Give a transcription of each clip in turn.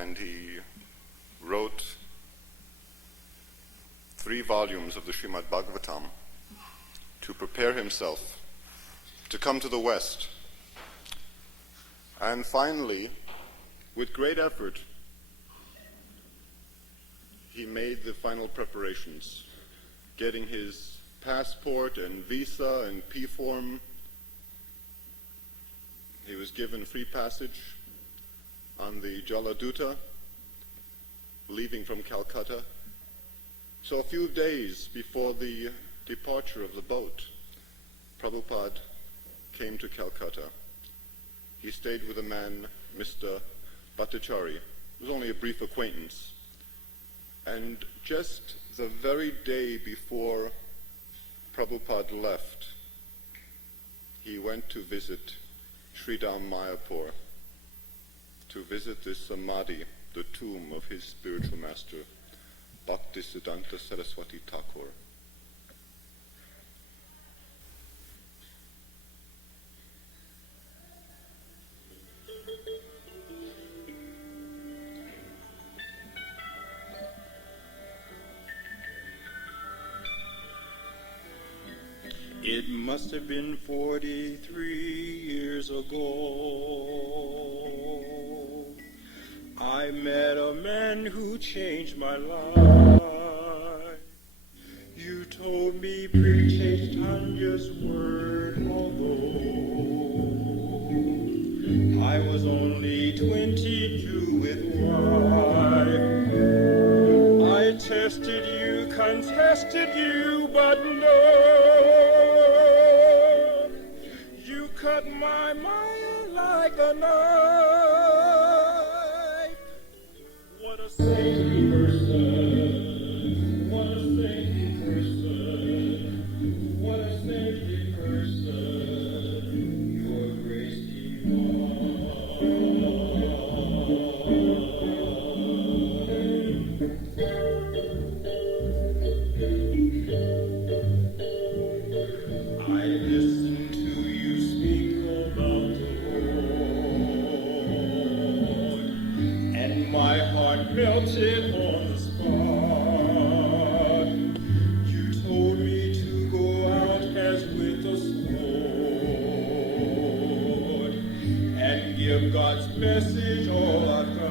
and he wrote 3 volumes of the Srimad Bhagavatam to prepare himself to come to the West. And finally, with great effort, he made the final preparations, getting his passport and visa and P-form. He was given free passage on the Jaladuta, leaving from Calcutta. So a few days before the departure of the boat, Prabhupada came to Calcutta. He stayed with a man, Mr. Bhattacharya. It was only a brief acquaintance. And just the very day before Prabhupada left, he went to visit Sridham Mayapur, to visit this samadhi, the tomb of his spiritual master, Bhaktisiddhanta Sarasvati Thakur. It must have been 43 years ago. I met a man who changed my life. You told me preach Chaitanya's word, although I was only 22 with wife. I tested you, contested you, but no. You cut my mind like a knife. What a saintly person. What a saintly person. What a saintly person. Your grace divine. I listened to you speak about the Lord, and my heart melted on the spot. You told me to go out as with a sword and give God's message all I've got.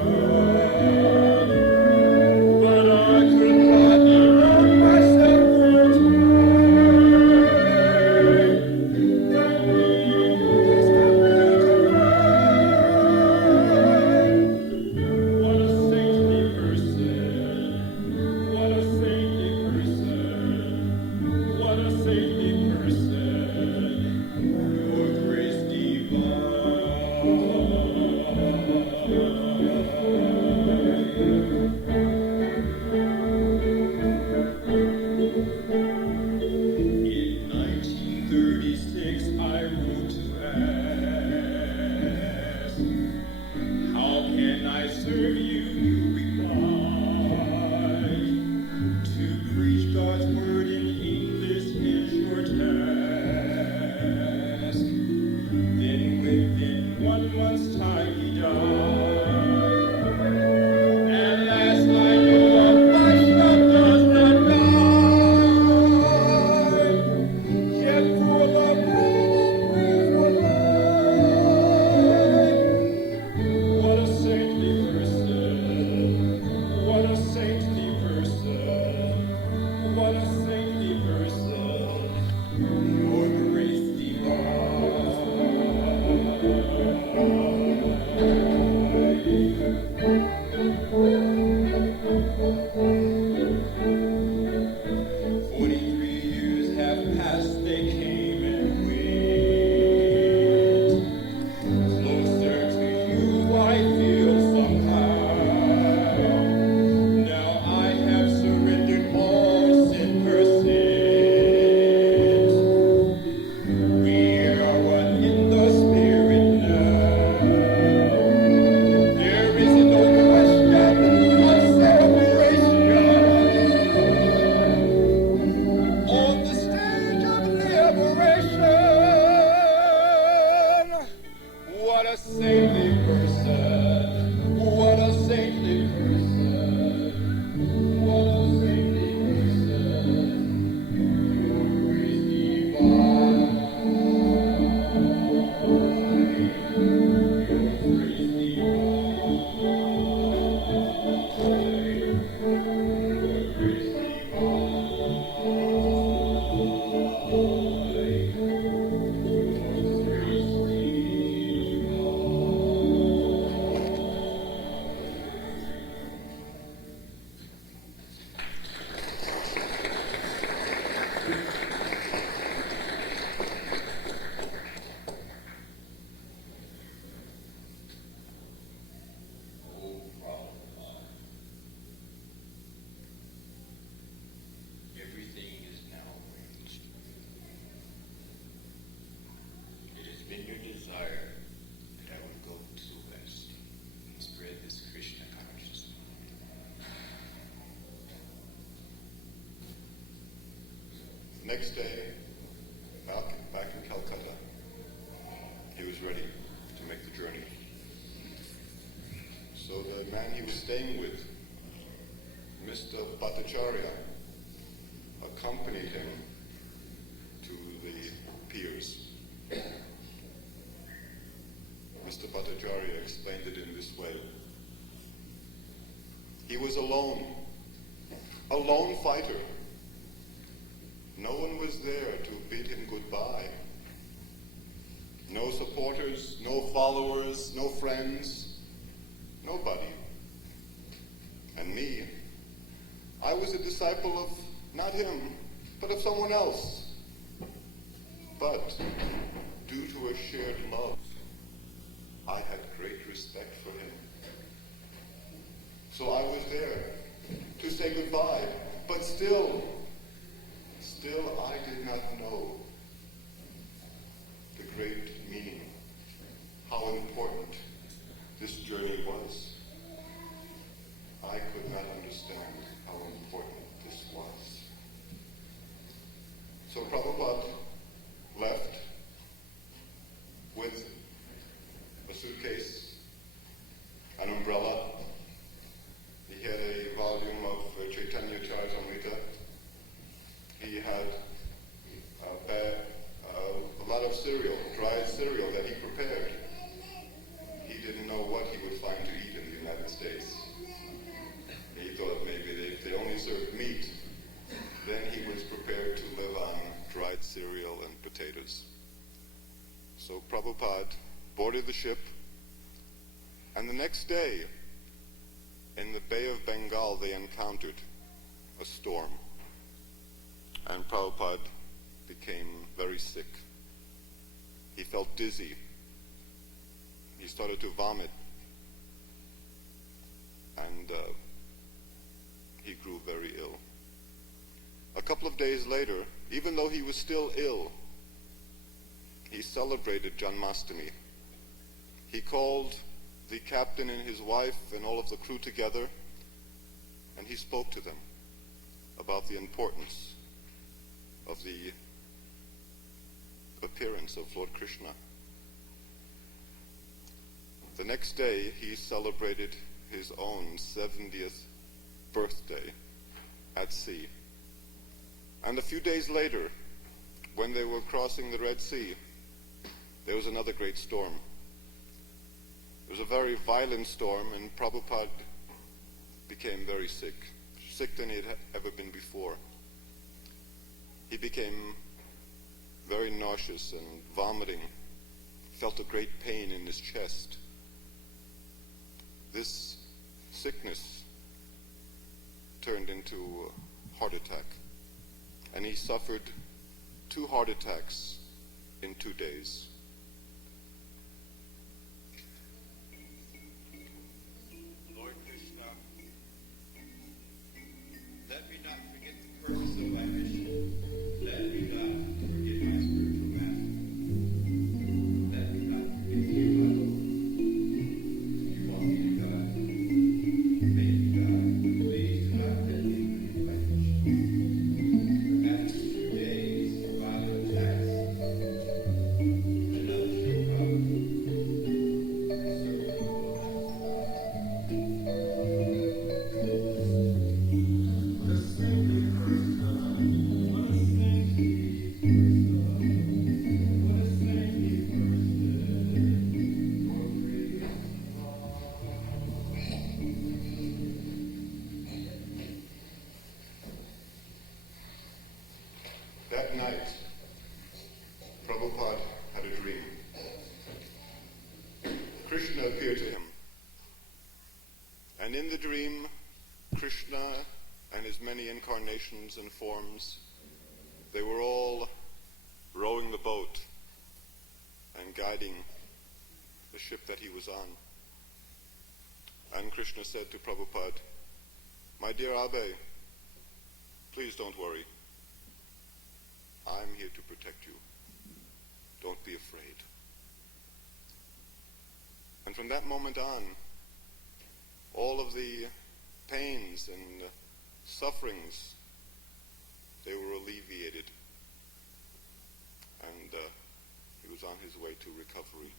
But I could not devote myself full time. That means what a saintly person. What a saintly person. What a saintly person. Your grace divine. been your desire that I would go to the West and spread this Krishna consciousness. Next day, back in Calcutta, he was ready to make the journey. So the man he was staying with, Mr. Bhattacharya, accompanied him to the piers. Mr. Bhattacharya explained it in this way. He was alone, a lone fighter. No one was there to bid him goodbye. No supporters, no followers, no friends, nobody. And me, I was a disciple of not him, but of someone else. But due to a shared love, I had great respect for him. So I was there to say goodbye, but still I did not know the great meaning, how important this journey was. I could not understand how important this was. So Prabhupada left with a suitcase, an umbrella. He had a volume of Chaitanya Charitamrita. He had a lot of cereal, dried cereal that he prepared. He didn't know what he would find to eat in the United States. He thought maybe if they only served meat, then he was prepared to live on dried cereal and potatoes. So Prabhupada boarded the ship, and the next day, in the Bay of Bengal, they encountered a storm. And Prabhupada became very sick. He felt dizzy. He started to vomit. And he grew very ill. A couple of days later, even though he was still ill, he celebrated Janmashtami. He called the captain and his wife and all of the crew together, and he spoke to them about the importance of the appearance of Lord Krishna. The next day, he celebrated his own 70th birthday at sea. And a few days later, when they were crossing the Red Sea, there was another great storm. It was a very violent storm, and Prabhupada became very sick, sick than he had ever been before. He became very nauseous and vomiting, felt a great pain in his chest. This sickness turned into a heart attack, and he suffered 2 heart attacks in 2 days. Lord Krishna, let me not forget the purpose of my mission. Let me not forget my spiritual master. Let me not forget you, my Lord. You want me to die. Make me die. Please do not let me forget my mission. After 2 days of violent attacks, another ship comes. That night, Prabhupada had a dream. Krishna appeared to him. And in the dream, Krishna and his many incarnations and forms, they were all rowing the boat and guiding the ship that he was on. And Krishna said to Prabhupada, "My dear Abbe, please don't worry. I'm here to protect you. Don't be afraid." And from that moment on, all of the pains and sufferings, they were alleviated. And he was on his way to recovery.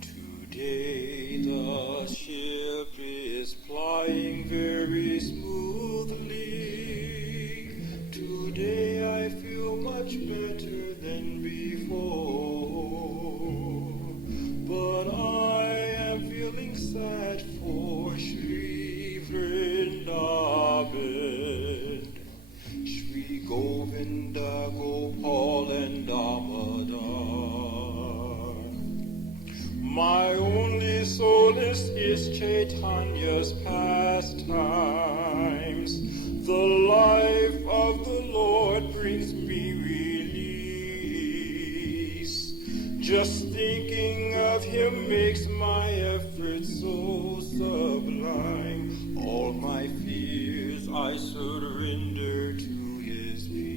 Today the ship is plying very smoothly. Today I feel much better than before. But I am feeling sad for Shri Vrindaban, Shri Govinda, Gopal and Damodar. My only solace is Chaitanya's pastimes. The life of the Lord brings me release. Just thinking of him makes my effort so sublime. All my fears I surrender to his peace.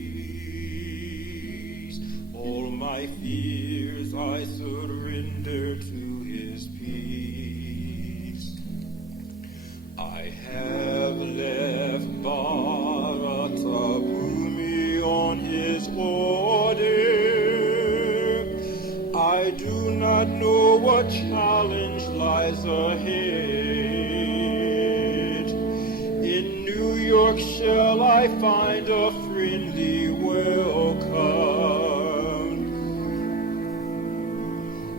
All my fears I surrender to his peace. I have left Bharata Bhumi on his order. I do not know what challenge lies ahead. In New York shall I find a friendly welcome?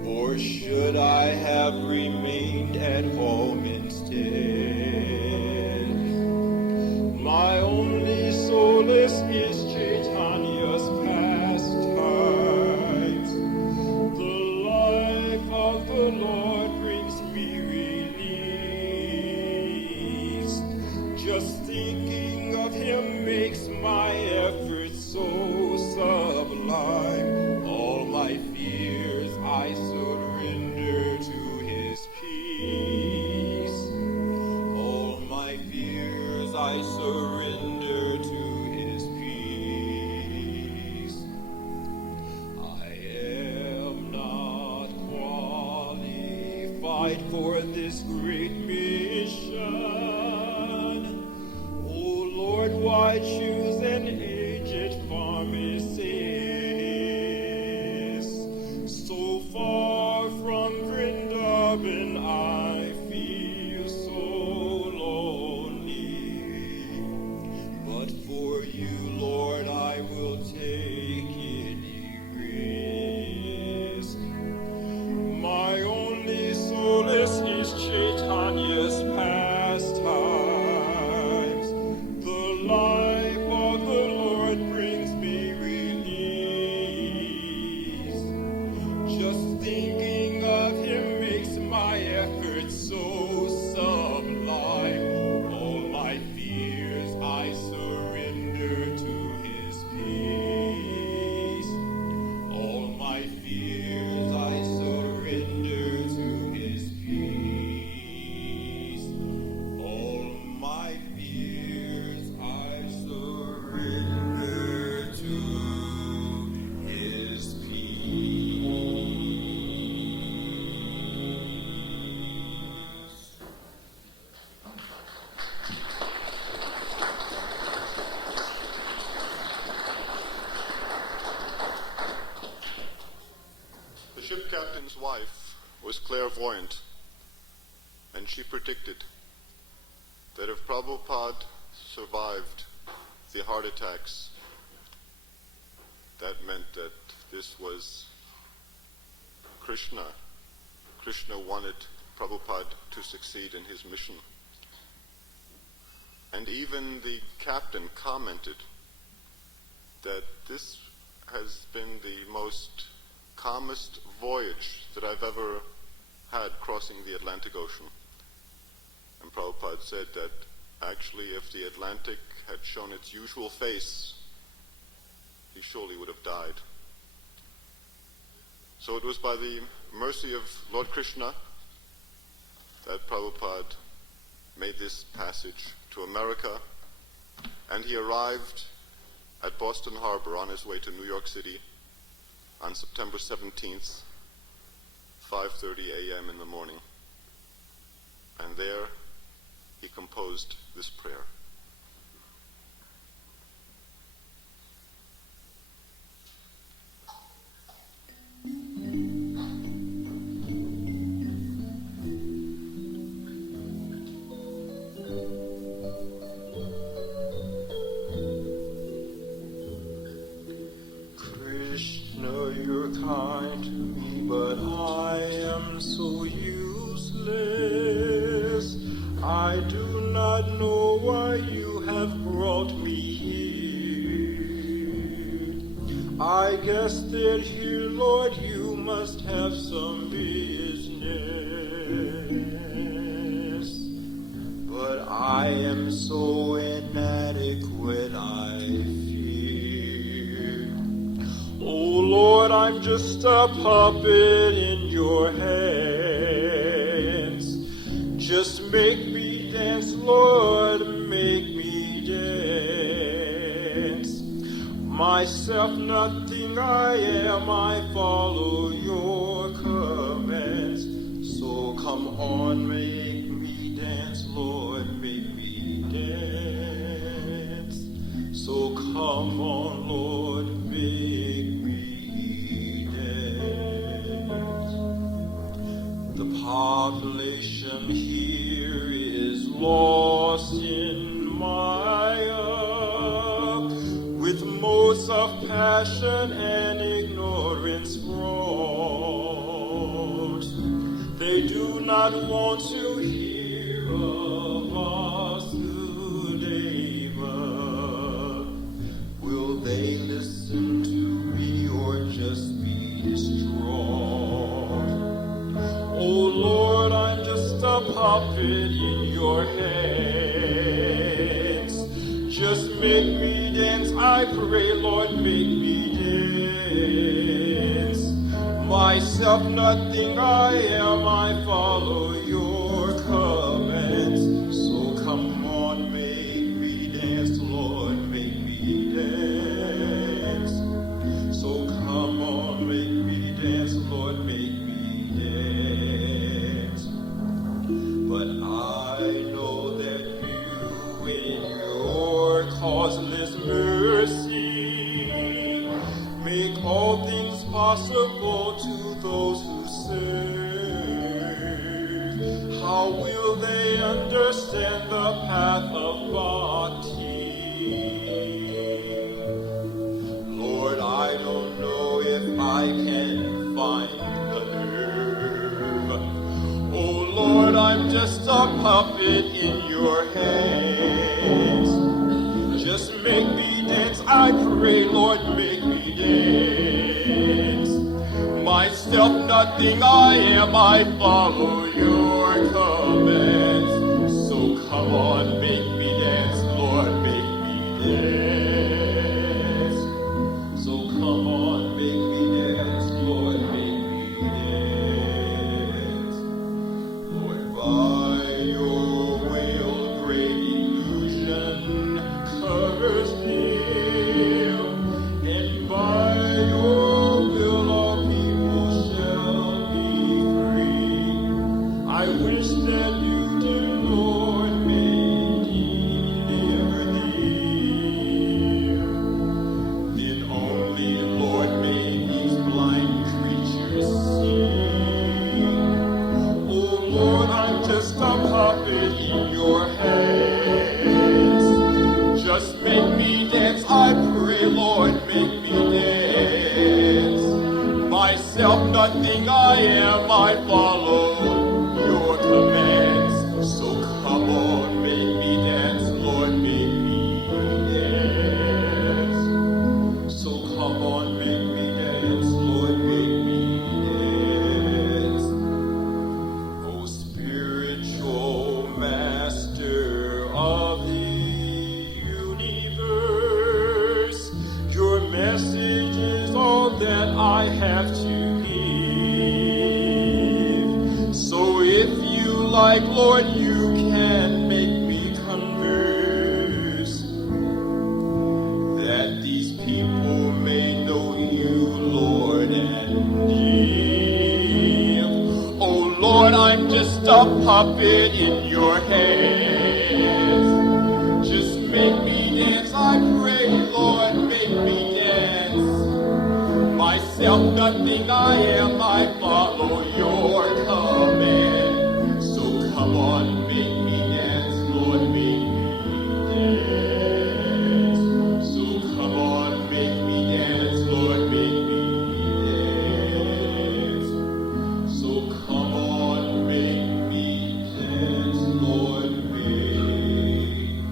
Or should I have remained at home instead? My only solace is Chaitanya's pastimes. The life of the Lord brings me release. Just thinking of him makes my efforts so sublime. All my fears I surrender to his peace. All my fears I surrender to his peace. I am not qualified for this great mission. Oh Lord, why choose an aged pharmacist? So far from Vrindaban, I feel so lonely. But for you, Lord, I will take any risk. My only solace is Chaitanya's pastimes. The life of the Lord brings me release. Just thinking of him makes my efforts so sublime. All my fears I surrender to his peace. All my fears I surrender to his peace. All my fears I surrender to his peace. The ship captain's wife was clairvoyant, and she predicted that if Prabhupada survived the heart attacks, that meant that this was Krishna. Krishna wanted Prabhupada to succeed in his mission. And even the captain commented that this has been the most calmest voyage that I've ever had crossing the Atlantic Ocean. And Prabhupada said that actually if the Atlantic had shown its usual face, he surely would have died. So it was by the mercy of Lord Krishna that Prabhupada made this passage to America, and he arrived at Boston Harbor on his way to New York City on September 17th, 5:30 a.m. in the morning. And there he composed this prayer. You're kind to me, but I am so useless. I do not know why you have brought me here. I guess that here, Lord, you must have some business. But I am so inadequate, I fear. Oh Lord, I'm just a puppet in your hands. Just make me dance, Lord, make me dance. Myself nothing I am, I follow your commands. So come on, make me dance, Lord, make me dance. So come on, Lord, make me dance. The population here is lost in Maya, with modes of passion and ignorance fraught. They do not want to hear of Vasudeva. Will they listen to me or just be distraught? Oh Lord, I'm just a puppet in your hands. Just make me dance, I pray, Lord, make me dance. Myself nothing I am, I follow your commands. So come on, make me dance, Lord, make me dance. So come on, make me dance, Lord, make me dance. But I know that you in your causeless mercy make all things possible to those who serve. How will they understand the path of bhakti? Lord, I don't know if I can find the nerve. Oh Lord, I'm just a puppet in your hands. Just make me dance, I pray, Lord, make me dance. Myself nothing I am, I follow your commands. So come on, make me dance, Lord, make me dance. So come on, make me dance, Lord, make me dance. Lord, by your will, great illusion covers him, and by your will all people shall be free. I wish that you, dear Lord, may deliver thee. Then only, Lord, may these blind creatures see. Oh Lord, I'm just a puppet in your hands. Just make me dance, I pray, Lord, make me dance. Myself nothing I am, I follow your commands. So come on, make me dance, Lord, make me dance. So come on, make me dance, Lord, make me dance. Oh spiritual master of the universe, your message is all that I have to give. like, Lord, you can make me converse, that these people may know you, Lord, and give. Oh Lord, I'm just a puppet in your hands. Just make me dance, I pray, Lord, make me dance. Myself nothing I am, I follow your command. So come on, make me dance, Lord, make me dance. So come on, make me dance, Lord, make me dance. So come on, make me dance, Lord, make me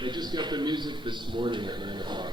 They just got the music this morning at 9 o'clock.